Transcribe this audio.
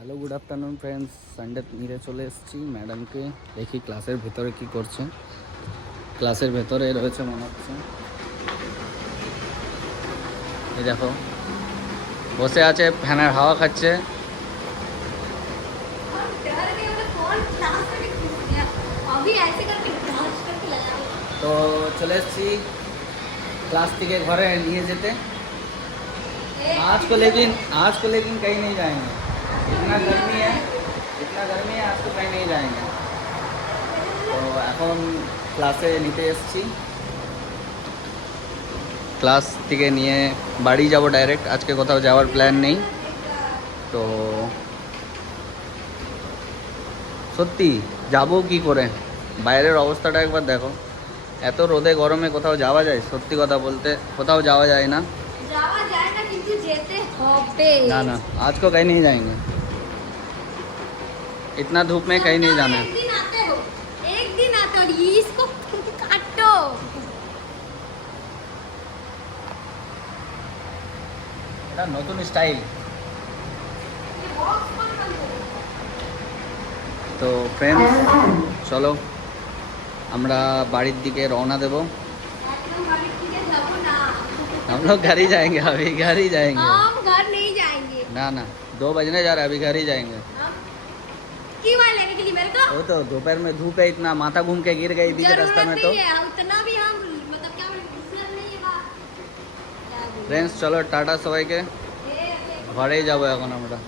Hello, good afternoon friends. Sunday নিয়ে চলে এসেছি ম্যাডামকে। দেখি ক্লাসের ভেতরে কি করছে। ক্লাসের ভেতরে রয়েছে মনে হচ্ছে। এই দেখো বসে আছে, ফ্যানের হাওয়া খাচ্ছে। তো চলে এসেছি क्लास থেকে ঘরে নিয়ে যেতে। आज को लेकिन कहीं नहीं जाएंगे। इतना गर्मी है आज को कहीं नहीं जाएंगे। তো এখন ক্লাসে নিতে এসেছি। ক্লাস থেকে নিয়ে বাড়ি যাব ডাইরেক্ট। আজকে কোথাও যাওয়ার প্ল্যান নেই। তো সত্যি যাবো কি করে, বাইরের অবস্থাটা একবার দেখো। এত রোদে গরমে কোথাও যাওয়া যায়? সত্যি কথা বলতে কোথাও যাওয়া যায় না। কিন্তু যেতে হবে। ना आज को कहीं नहीं जाएंगे। इतना धूप में कहीं नहीं जाना है। एक दिन आते हो और इसको काटो। এটা নতুন স্টাইল। তো ফ্রেন্ডস চলো আমরা বাড়ির দিকে রওনা দেব। हम लोग घर ही जाएंगे, अभी घर ही जाएंगे। हम घर नहीं जाएंगे। ना 2 बजने जा रहा है, अभी घर ही जाएंगे। की मार लेने के लिए मेरे को? वो तो दोपहर में धूप है, इतना माथा घूम के गिर गई थी रास्ता में। तो उतना भी हम मतलब क्या नहीं है बात। फ्रेंड्स चलो टाटा सबाई के, ঘরেই যাবো এখন আমরা।